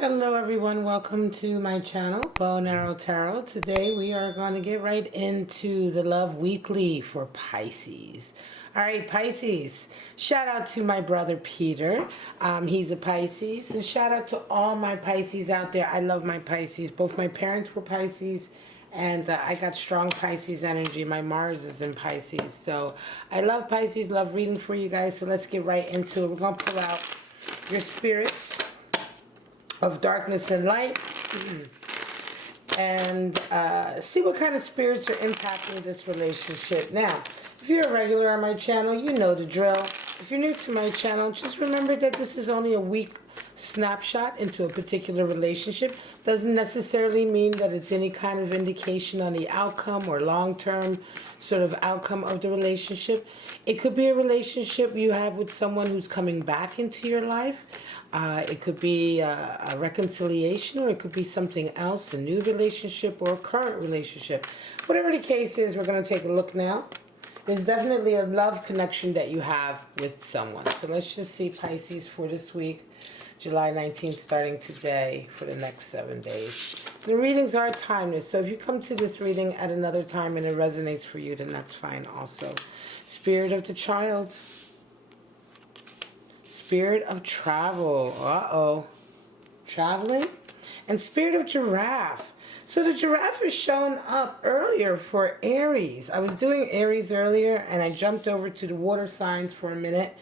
Hello everyone, welcome to my channel, Bow and Arrow Tarot. Today we are going to get right into the Love Weekly for Pisces. Alright Pisces, shout out to my brother Peter, he's a Pisces, and shout out to all my Pisces out there. I love my Pisces. Both my parents were Pisces, and I got strong Pisces energy. My Mars is in Pisces, so I love Pisces, love reading for you guys. So let's get right into it. We're going to pull out your spirits of darkness and light, and see what kind of spirits are impacting this relationship. Now, if you're a regular on my channel, you know the drill. If you're new to my channel, just remember that this is only a week snapshot into a particular relationship. Doesn't necessarily mean that it's any kind of indication on the outcome or long-term sort of outcome of the relationship. It could be a relationship you have with someone who's coming back into your life. It could be a reconciliation, or it could be something else, a new relationship or a current relationship. Whatever the case is, we're going to take a look now. There's definitely a love connection that you have with someone. So let's just see Pisces for this week, July 19th, starting today for the next 7 days. The readings are timeless, so if you come to this reading at another time and it resonates for you, then that's fine also. Spirit of the Child. Spirit of Travel. Uh-oh. Traveling. And Spirit of Giraffe. So the giraffe is showing up earlier for Aries. I was doing Aries earlier, and I jumped over to the water signs for a minute.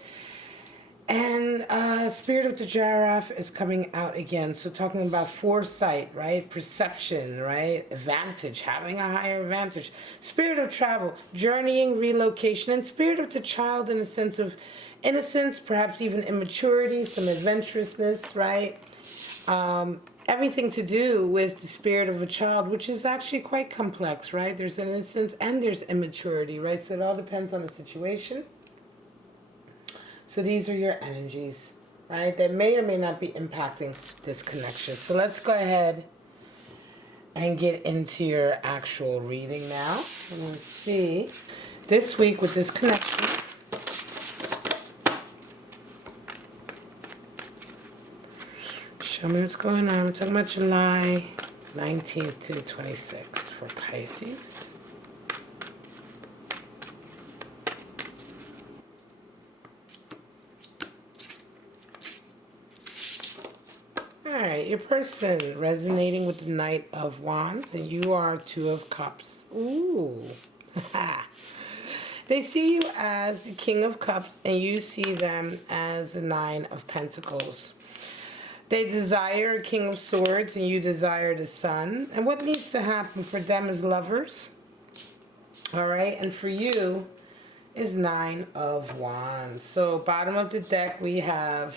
And Spirit of the Giraffe is coming out again. So talking about foresight, right? Perception, right? Advantage, having a higher advantage. Spirit of Travel, journeying, relocation. And Spirit of the Child in a sense of innocence, perhaps even immaturity, some adventurousness, right? Everything to do with the spirit of a child, which is actually quite complex, right? There's innocence and there's immaturity, right? So it all depends on the situation. So these are your energies, right? That may or may not be impacting this connection. So let's go ahead and get into your actual reading now. And we'll see this week with this connection. Show me what's going on. We're talking about July 19th to 26th for Pisces. Alright, your person resonating with the Knight of Wands, and you are Two of Cups. Ooh. They see you as the King of Cups, and you see them as the Nine of Pentacles. They desire a King of Swords, and you desire the Sun. And what needs to happen for them as lovers, all right, and for you is Nine of Wands. So bottom of the deck we have,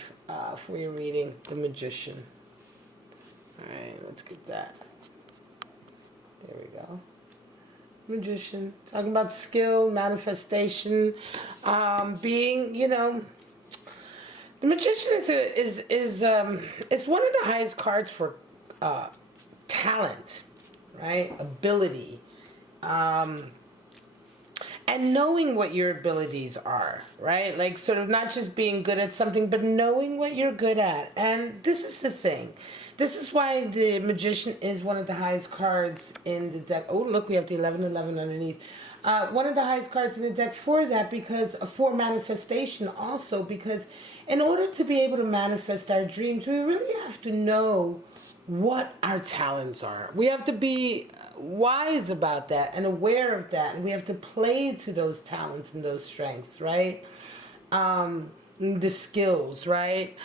for your reading, the Magician. All right, let's get that. There we go. Magician. Talking about skill, manifestation, being, you know, the Magician is one of the highest cards for talent, right? Ability, and knowing what your abilities are, right? Like sort of not just being good at something, but knowing what you're good at. And this is the thing. This is why the Magician is one of the highest cards in the deck. Oh, look, we have the 1111 underneath. One of the highest cards in the deck for that, because for manifestation also, because in order to be able to manifest our dreams, we really have to know what our talents are. We have to be wise about that and aware of that, and we have to play to those talents and those strengths, right? The skills, right?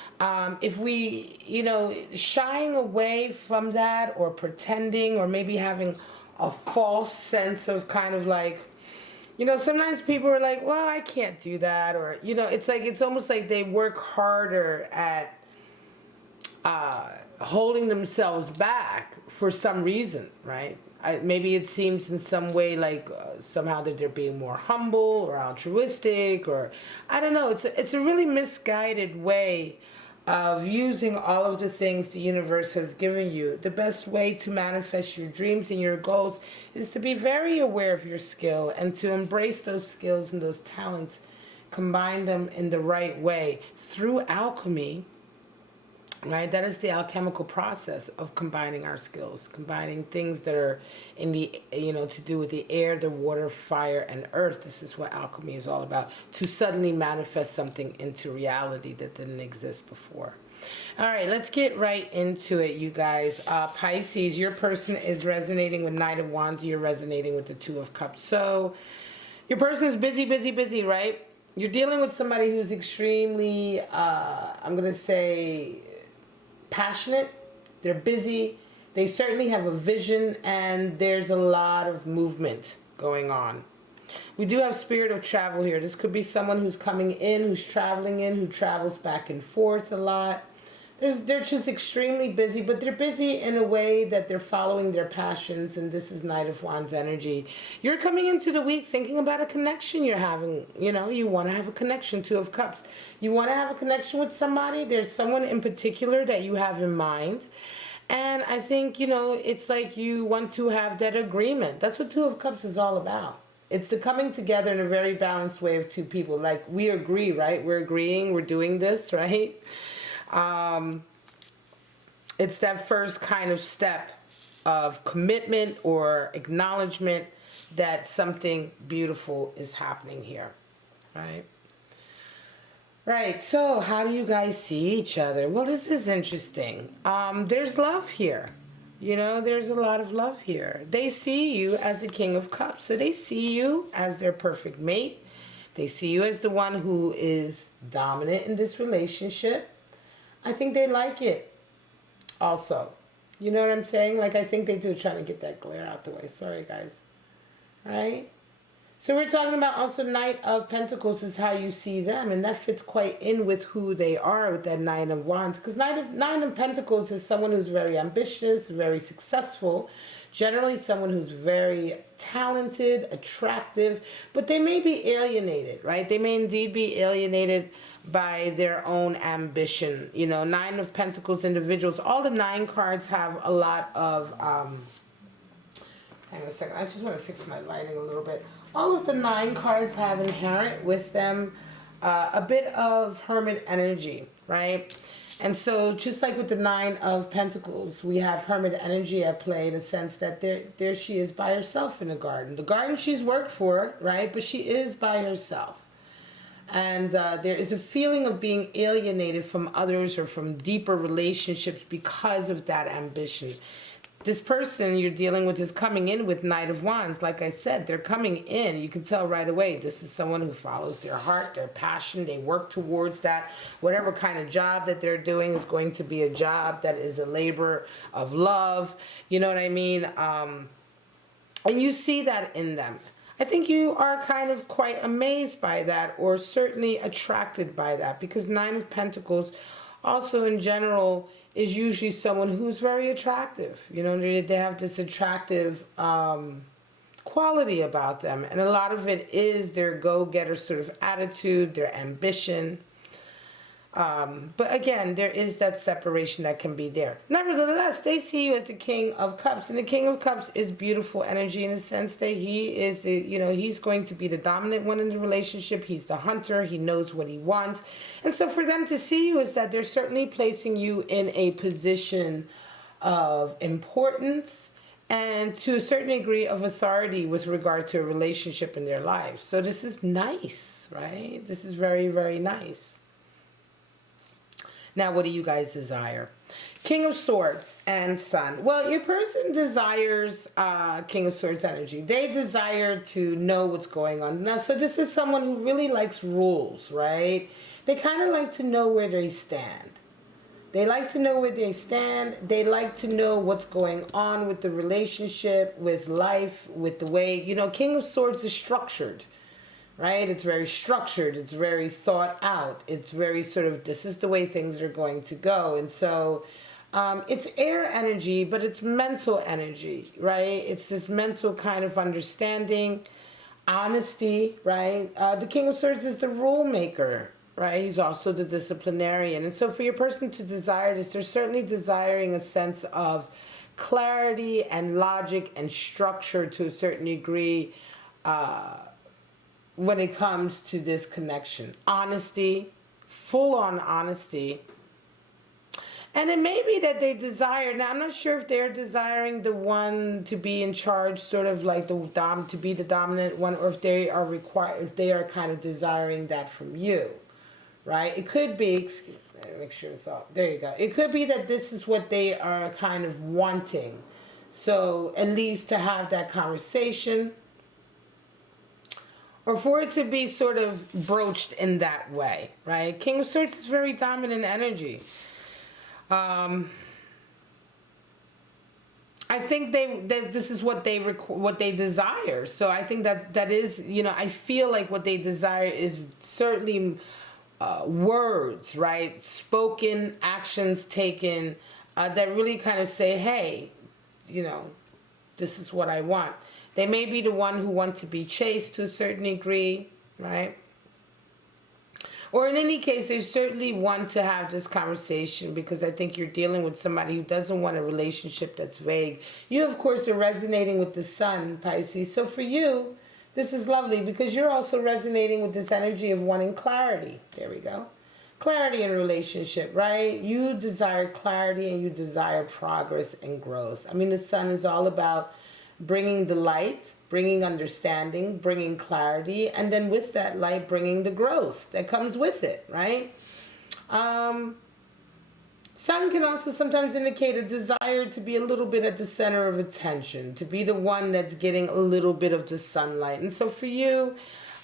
If we, you know, shying away from that, or pretending, or maybe having a false sense of kind of like, you know, sometimes people are like, well, I can't do that, or, you know, it's like, it's almost like they work harder at holding themselves back for some reason, right? Maybe it seems in some way like somehow that they're being more humble or altruistic, or I don't know. It's a really misguided way of using all of the things the universe has given you. The best way to manifest your dreams and your goals is to be very aware of your skill and to embrace those skills and those talents, combine them in the right way through alchemy, right? That is the alchemical process of combining our skills, combining things that are in the, to do with the air, the water, fire, and earth. This is what alchemy is all about, to suddenly manifest something into reality that didn't exist before. All right, let's get right into it, you guys. Pisces, your person is resonating with Knight of Wands. You're resonating with the Two of Cups. So your person is busy, busy, busy, right? You're dealing with somebody who's extremely, I'm going to say, passionate. They're busy. They certainly have a vision, and there's a lot of movement going on. We do have spirit of travel here. This could be someone who's coming in, who's traveling in, who travels back and forth a lot. They're just extremely busy, but they're busy in a way that they're following their passions, and this is Knight of Wands energy. You're coming into the week thinking about a connection you're having. You want to have a connection, Two of Cups. You want to have a connection with somebody. There's someone in particular that you have in mind. And I think, it's like you want to have that agreement. That's what Two of Cups is all about. It's the coming together in a very balanced way of two people. Like, we agree, right? We're agreeing, we're doing this, right? It's that first kind of step of commitment or acknowledgement that something beautiful is happening here, right? Right, so how do you guys see each other? Well, this is interesting. There's love here. There's a lot of love here. They see you as the King of Cups. So they see you as their perfect mate. They see you as the one who is dominant in this relationship. I think they like it also. You know what I'm saying? Like, I think they do, trying to get that glare out the way. Sorry, guys. Right? So we're talking about also Knight of Pentacles is how you see them. And that fits quite in with who they are with that Nine of Wands. Because Nine of Pentacles is someone who's very ambitious, very successful. Generally someone who's very talented, attractive. But they may be alienated, right? They may indeed be alienated by their own ambition. Nine of Pentacles individuals. All the 9 cards have a lot of... hang on a second. I just want to fix my lighting a little bit. All of the 9 cards have inherent with them a bit of hermit energy, right? And so just like with the 9 of Pentacles, we have hermit energy at play in the sense that there she is by herself in the garden. The garden she's worked for, right? But she is by herself. And there is a feeling of being alienated from others or from deeper relationships because of that ambition. This person you're dealing with is coming in with Knight of Wands. Like I said, they're coming in. You can tell right away this is someone who follows their heart, their passion. They work towards that. Whatever kind of job that they're doing is going to be a job that is a labor of love. You know what I mean? And you see that in them. I think you are kind of quite amazed by that, or certainly attracted by that, because Nine of Pentacles also in general is usually someone who's very attractive. They have this attractive quality about them. And a lot of it is their go-getter sort of attitude, their ambition. But again, there is that separation that can be there. Nevertheless, they see you as the King of Cups. And the King of Cups is beautiful energy in the sense that he is he's going to be the dominant one in the relationship. He's the hunter. He knows what he wants. And so for them to see you is that they're certainly placing you in a position of importance and to a certain degree of authority with regard to a relationship in their lives. So this is nice, right? This is very, very nice. Now, what do you guys desire? King of Swords and Sun. Well, your person desires King of Swords energy. They desire to know what's going on. Now, so this is someone who really likes rules, right? They kind of like to know where they stand. They like to know where they stand. They like to know what's going on with the relationship, with life, with the way, King of Swords is structured. Right? It's very structured. It's very thought out. It's very sort of, this is the way things are going to go. And so it's air energy, but it's mental energy, right? It's this mental kind of understanding, honesty, right? The King of Swords is the rule maker, right? He's also the disciplinarian. And so for your person to desire this, they're certainly desiring a sense of clarity and logic and structure to a certain degree, when it comes to this connection. Honesty, full-on honesty. And it may be that they desire, now I'm not sure if they're desiring the one to be in charge, sort of like to be the dominant one, or if they are if they are kind of desiring that from you, right? It could be, excuse me, let me make sure it's all, there you go. It could be that this is what they are kind of wanting. So at least to have that conversation, or for it to be sort of broached in that way, right? King of Swords is very dominant energy. I think that this is what they desire. So I think that is, you know, I feel like what they desire is certainly words, right? Spoken, actions taken, that really kind of say, hey, you know, this is what I want. They may be the one who want to be chased to a certain degree, right? Or in any case, they certainly want to have this conversation, because I think you're dealing with somebody who doesn't want a relationship that's vague. You, of course, are resonating with the sun, Pisces. So for you, this is lovely, because you're also resonating with this energy of wanting clarity. There we go. Clarity in a relationship, right? You desire clarity and you desire progress and growth. I mean, the sun is all about bringing the light, bringing understanding, bringing clarity, and then with that light, bringing the growth that comes with it, right? Sun can also sometimes indicate a desire to be a little bit at the center of attention, to be the one that's getting a little bit of the sunlight. And so for you,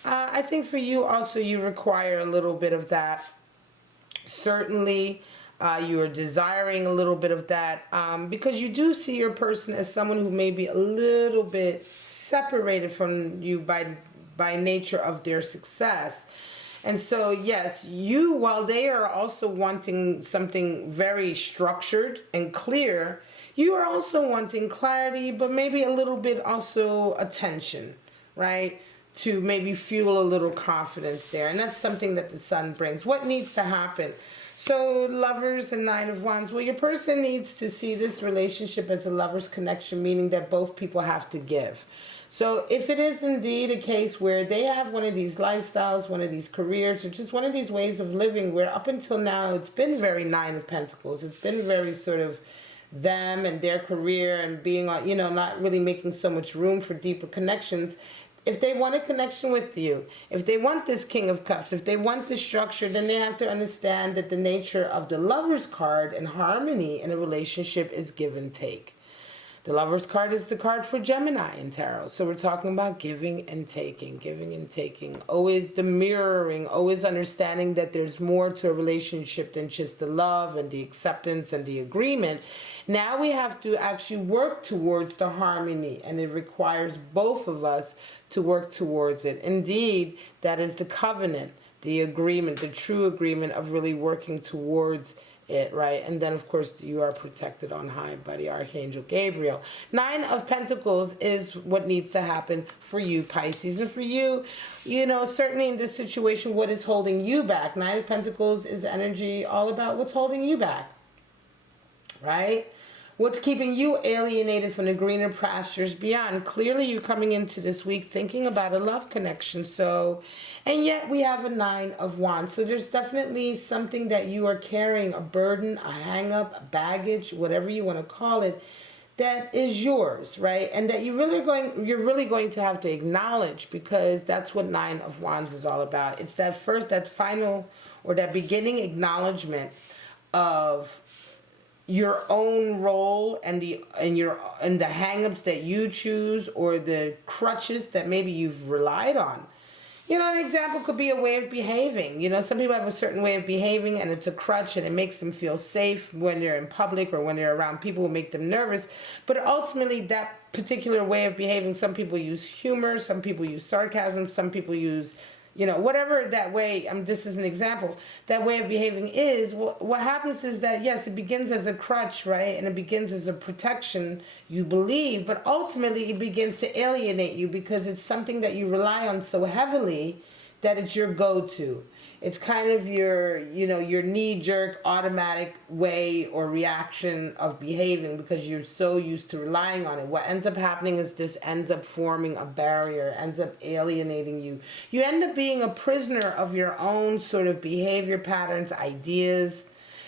I think for you also, you require a little bit of that. Certainly, you are desiring a little bit of that, because you do see your person as someone who may be a little bit separated from you by nature of their success. And so, yes, you, while they are also wanting something very structured and clear, you are also wanting clarity, but maybe a little bit also attention, right? To maybe fuel a little confidence there. And that's something that the sun brings. What needs to happen? So Lovers and Nine of Wands. Well, your person needs to see this relationship as a lover's connection, meaning that both people have to give. So if it is indeed a case where they have one of these lifestyles, one of these careers, or just one of these ways of living where up until now it's been very Nine of Pentacles. It's been very sort of them and their career and being, you know, not really making so much room for deeper connections. If they want a connection with you, if they want this King of Cups, if they want this structure, then they have to understand that the nature of the Lover's card and harmony in a relationship is give and take. The Lover's card is the card for Gemini in tarot. So we're talking about giving and taking, always the mirroring, always understanding that there's more to a relationship than just the love and the acceptance and the agreement. Now we have to actually work towards the harmony, and it requires both of us to work towards it. Indeed, that is the covenant, the agreement, the true agreement of really working towards it, right? And then, of course, you are protected on high by the Archangel Gabriel. Nine of Pentacles is what needs to happen for you, Pisces. And for you, you know, certainly in this situation, what is holding you back? Nine of Pentacles is energy all about what's holding you back, right? What's keeping you alienated from the greener pastures beyond? Clearly, you're coming into this week thinking about a love connection. So, and yet we have a Nine of Wands. So there's definitely something that you are carrying, a burden, a hang-up, a baggage, whatever you want to call it, that is yours, right? And that you're really going to have to acknowledge, because that's what Nine of Wands is all about. It's that final, or that beginning acknowledgement of your own role and the hang-ups that you choose, or the crutches that maybe you've relied on. You know, an example could be a way of behaving. You know, some people have a certain way of behaving and it's a crutch, and it makes them feel safe when they're in public or when they're around people who make them nervous. But ultimately, that particular way of behaving, some people use humor, some people use sarcasm, some people use, you know, whatever that way, this is an example, that way of behaving is, what happens is that, yes, it begins as a crutch, right? And it begins as a protection, you believe, but ultimately it begins to alienate you, because it's something that you rely on so heavily that it's your go-to. It's kind of your, you know, your knee-jerk automatic way or reaction of behaving, because you're so used to relying on it. What ends up happening is this ends up forming a barrier, ends up alienating you. You end up being a prisoner of your own sort of behavior patterns, ideas.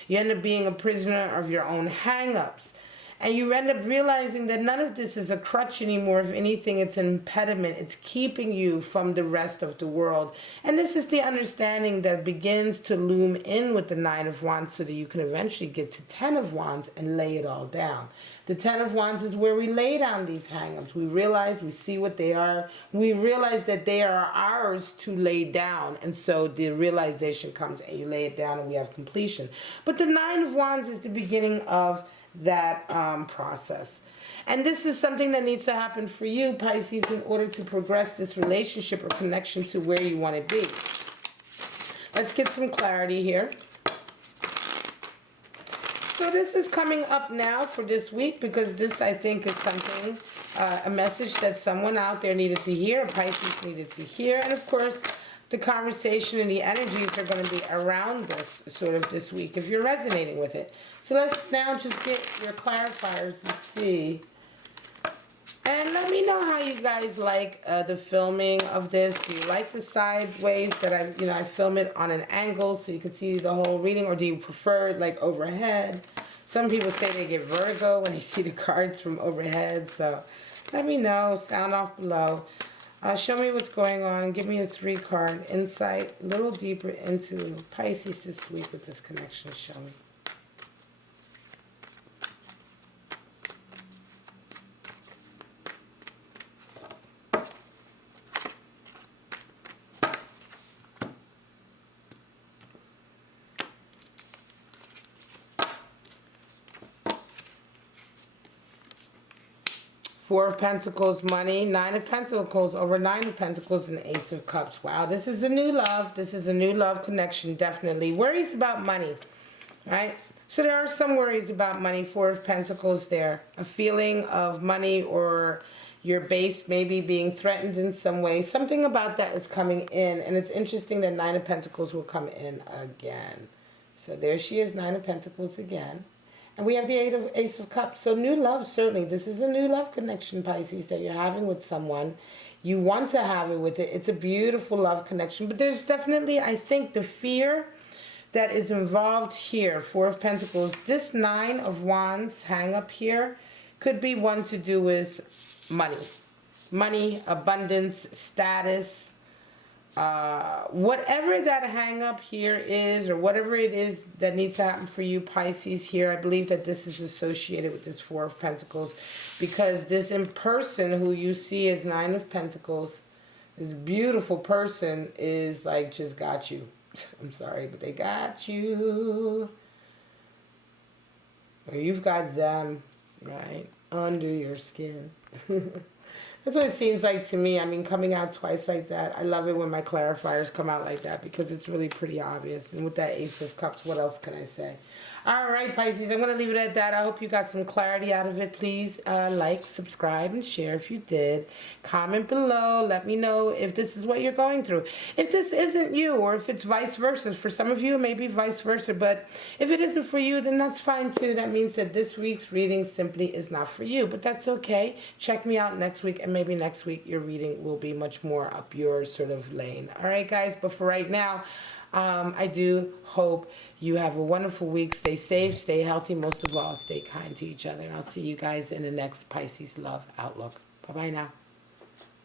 You end up being a prisoner of your own hang-ups. And you end up realizing that none of this is a crutch anymore. If anything, it's an impediment. It's keeping you from the rest of the world. And this is the understanding that begins to loom in with the Nine of Wands, so that you can eventually get to Ten of Wands and lay it all down. The Ten of Wands is where we lay down these hang-ups. We realize, we see what they are. We realize that they are ours to lay down. And so the realization comes and you lay it down and we have completion. But the Nine of Wands is the beginning of that process. And this is something that needs to happen for you, Pisces, in order to progress this relationship or connection to where you want to be. Let's get some clarity here. So this is coming up now for this week, because this, I think, is something, a message that someone out there needed to hear, Pisces needed to hear. And of course, the conversation and the energies are going to be around this sort of this week if you're resonating with it. So let's now just get your clarifiers and see. And let me know how you guys like the filming of this. Do you like the sideways that I film it on an angle so you can see the whole reading, or do you prefer it like overhead? Some people say they get vertigo when they see the cards from overhead. So let me know. Sound off below. Show me what's going on. Give me a 3-card insight, a little deeper into Pisces this week with this connection. Show me. Four of Pentacles, money. Nine of Pentacles, over Nine of Pentacles, and Ace of Cups. Wow, this is a new love. This is a new love connection, definitely. Worries about money, right? So there are some worries about money. Four of Pentacles there. A feeling of money or your base maybe being threatened in some way. Something about that is coming in. And it's interesting that Nine of Pentacles will come in again. So there she is, Nine of Pentacles again. And we have the Ace of Cups. So new love, certainly. This is a new love connection, Pisces, that you're having with someone. You want to have it with it. It's a beautiful love connection. But there's definitely, I think, the fear that is involved here. Four of Pentacles. This Nine of Wands hang up here could be one to do with money. Money, abundance, status. Whatever that hang up here is, or whatever it is that needs to happen for you, Pisces, here, I believe that this is associated with this Four of Pentacles, because this in person who you see as Nine of Pentacles, this beautiful person is like just got you. I'm sorry, but they got you. Or you've got them, right, under your skin. That's what it seems like to me. I mean, coming out twice like that, I love it when my clarifiers come out like that, because it's really pretty obvious. And with that Ace of Cups, what else can I say? All right, Pisces, I'm going to leave it at that. I hope you got some clarity out of it. Please like, subscribe, and share if you did. Comment below. Let me know if this is what you're going through. If this isn't you, or if it's vice versa. For some of you, it may be vice versa. But if it isn't for you, then that's fine too. That means that this week's reading simply is not for you. But that's okay. Check me out next week, and maybe next week your reading will be much more up your sort of lane. All right, guys. But for right now, I do hope you have a wonderful week. Stay safe, stay healthy, most of all, stay kind to each other. And I'll see you guys in the next Pisces Love Outlook. Bye-bye now.